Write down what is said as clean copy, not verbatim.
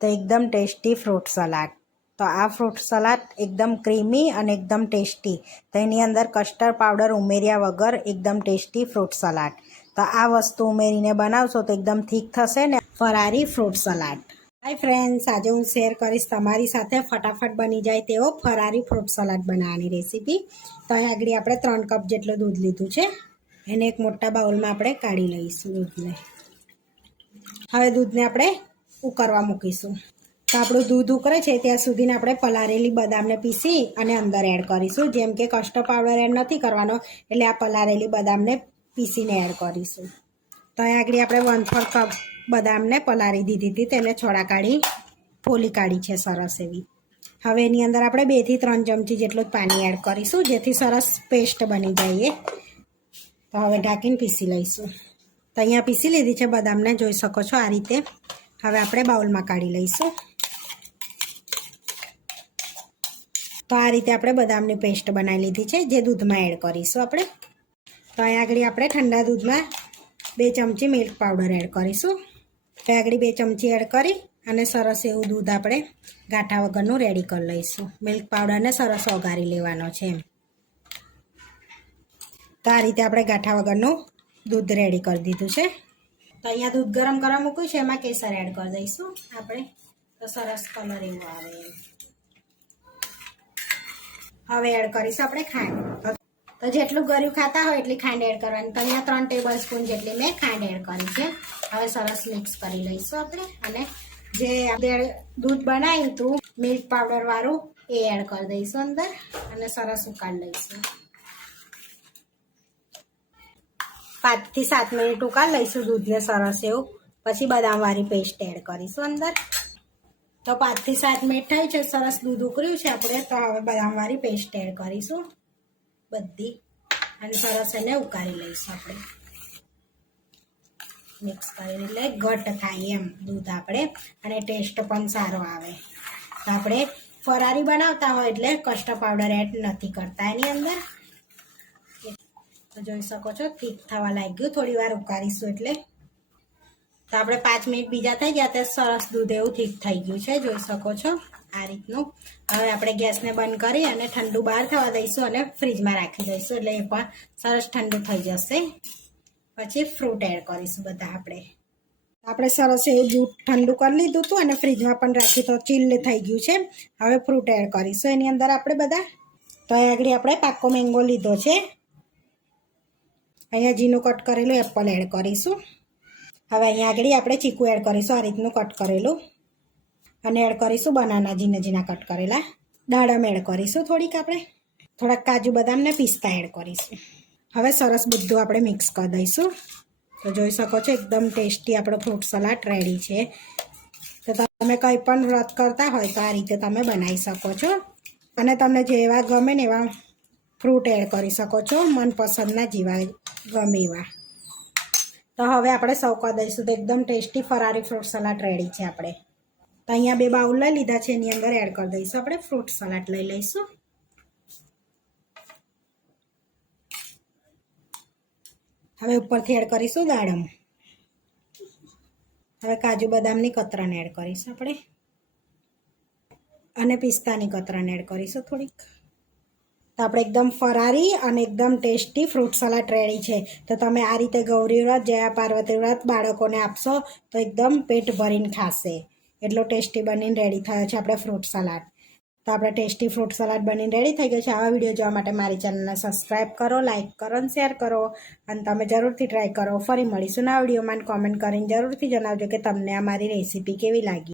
તો એકદમ tasty fruit salad. તો આ ફ્રૂટ સલાડ એકદમ ક્રીમી અને એકદમ ટેસ્ટી. તો એની અંદર કસ્ટર્ડ પાવડર ઉમેર્યા વગર એકદમ ટેસ્ટી ફ્રૂટ સલાડ. તો આ વસ્તુ ઉમેરીને બનાવશો તો એકદમ થીક થશે ને ફરારી ફ્રૂટ સલાડ. હાય ફ્રેન્ડ્સ, આજે હું શેર કરીશ તમારી સાથે ફટાફટ બની જાય તેવો ફરારી ફ્રૂટ સલાડ બનાવવાની રેસીપી. તો અહીં આગળ આપણે 3 કપ જેટલું દૂધ લીધું છે. એને એક મોટા બાઉલમાં આપણે કાઢી લઈશું દૂધને. હવે દૂધને આપણે ઉકળવા મૂકીશું. તો આપણું દૂધ ઉકળે છે ત્યાં સુધીને આપણે પલાળેલી બદામને પીસી અને અંદર એડ કરીશું. જેમ કે કસ્ટર્ડ પાવડર એડ નથી કરવાનો, એટલે આ પલાળેલી બદામને પીસીને એડ કરીશું. તો અહીં આગળ આપણે 1/4 કપ બદામને પલાળી દીધી હતી, તેને છોડા કાઢી ફોલી કાઢી છે સરસ એવી. હવે એની અંદર આપણે 2 થી 3 ચમચી જેટલું જ પાણી એડ કરીશું, જેથી સરસ પેસ્ટ બની જાય. તો હવે ઢાંકીને પીસી લઈશું. તો અહીંયા પીસી લીધી છે બદામને, જોઈ શકો છો આ રીતે. હવે આપણે બાઉલમાં કાઢી લઈશું. તો આ રીતે આપણે બદામની પેસ્ટ બનાવી લીધી છે, જે દૂધમાં એડ કરીશું આપણે. તો અહીં આગળ આપણે ઠંડા દૂધમાં 2 ચમચી મિલ્ક પાવડર એડ કરીશું. તો આગળ 2 ચમચી એડ કરી અને સરસ એવું દૂધ આપણે ગાંઠા વગરનું રેડી કરી લઈશું. મિલ્ક પાવડરને સરસ ઓગાળી લેવાનો છે એમ. તો આ રીતે આપણે ગાંઠા વગરનું દૂધ રેડી કરી દીધું છે. તો અહીંયા દૂધ ગરમ કરવા મૂક્યું છે, એમાં કેસર એડ કરી દઈશું આપણે. તો સરસ કલર એવો આવે એમ. હવે એડ કરીશું આપણે ખાંડ. તો જેટલું ગળ્યું ખાતા હોય એટલી ખાંડ એડ કરવાની. તો અહીંયા 3 ટેબલ સ્પૂન જેટલી મેં ખાંડ એડ કરી છે. હવે સરસ મિક્સ કરી લઈશું આપણે. અને જે આપણે દૂધ બનાવ્યું હતું મિલ્ક પાવડર વાળું એ એડ કરી દઈશું અંદર અને સરસ ઉકાળી લઈશું. 5 થી 7 મિનિટ ઉકાળી લઈશું દૂધને સરસ એવું. પછી બદામવાળી પેસ્ટ એડ કરીશું અંદર. તો 5 થી 7 મિનિટ થઈ છે, સરસ દૂધ ઉકળ્યું છે આપણે. તો હવે બદામવાળી પેસ્ટ એડ કરીશું બધી અને સરસ એને ઉકાળી લઈશું આપણે. મિક્સ કરીને એટલે ઘટ થાય એમ દૂધ આપણે, અને ટેસ્ટ પણ સારો આવે. તો આપણે ફરારી બનાવતા હોય એટલે કસ્ટર્ડ પાવડર એડ નથી કરતા એની અંદર. તો જોઈ શકો છો થીક થવા લાગ્યું, થોડી વાર ઉકાળીશું એટલે. તો આપણે 5 મિનિટ બીજા થઈ ગયા ત્યારે સરસ દૂધ એવું થીક થઈ ગયું છે, જોઈ શકો છો આ રીતનું. હવે આપણે ગેસને બંધ કરી અને ઠંડુ બહાર થવા દઈશું અને ફ્રીજમાં રાખી દઈશું, એટલે એ પણ સરસ ઠંડુ થઈ જશે. પછી ફ્રૂટ એડ કરીશું બધા આપણે સરસ એવું દૂધ ઠંડુ કરી લીધું હતું અને ફ્રીજમાં પણ રાખી તો ચીલ્ડ થઈ ગયું છે. હવે ફ્રૂટ એડ કરીશું એની અંદર આપણે બધા. તો અહીં આગળ આપણે પાકો મેંગો લીધો છે. અહીંયા ઝીણું કટ કરેલું એપલ એડ કરીશું. હવે અહીંયા આગળ આપણે ચીકુ એડ કરીશું, આ રીતનું કટ કરેલું. અને એડ કરીશું બનાના ઝીણા ઝીણા કટ કરેલા. દાડમ એડ કરીશું થોડીક આપણે. થોડાક કાજુ બદામ ને પિસ્તા એડ કરીશું. હવે સરસ બધું આપણે મિક્સ કરી દઈશું. તો જોઈ શકો છો એકદમ ટેસ્ટી આપણો ફ્રૂટ સલાડ રેડી છે. તો તમે કંઈ પણ વ્રત કરતા હોય તો આ રીતે તમે બનાવી શકો છો. અને તમને જેવા ગમે ને એવા ફ્રૂટ એડ કરી શકો છો, મનપસંદના જેવા ગમે એવા. તો હવે આપણે સર્વ કરી દઈશું. તો એકદમ ટેસ્ટી ફરારી ફ્રૂટ સલાડ રેડી છે આપણે. તો અહીંયા 2 બાઉલ લઈ લીધા છે, એની અંદર એડ કરી દઈશું આપણે ફ્રૂટ સલાડ લઈ લઈશું. હવે ઉપરથી એડ કરીશું દાડમ. હવે કાજુ બદામની કતરણ એડ કરીશું આપણે. અને પિસ્તાની કતરણ એડ કરીશું થોડીક. તો આપણે એકદમ ફરારી અને એકદમ ટેસ્ટી ફ્રૂટ સલાડ રેડી છે. તો તમે આ રીતે ગૌરી વ્રત, જયા પાર્વતી વ્રત બાળકોને આપશો તો એકદમ પેટ ભરીને ખાશે. એટલો ટેસ્ટી બનીને રેડી થયો છે આપણે ફ્રૂટ સલાડ. તો આપણે ટેસ્ટી ફ્રૂટ સલાડ બનીને રેડી થઈ ગયો છે. આવા વિડીયો જોવા માટે મારી ચેનલને સબસ્ક્રાઈબ કરો, લાઇક કરો અને શેર કરો. અને તમે જરૂરથી ટ્રાય કરો. ફરી મળીશું નવા વિડીયોમાં. કોમેન્ટ કરીને જરૂરથી જણાવજો કે તમને આ મારી રેસીપી કેવી લાગી.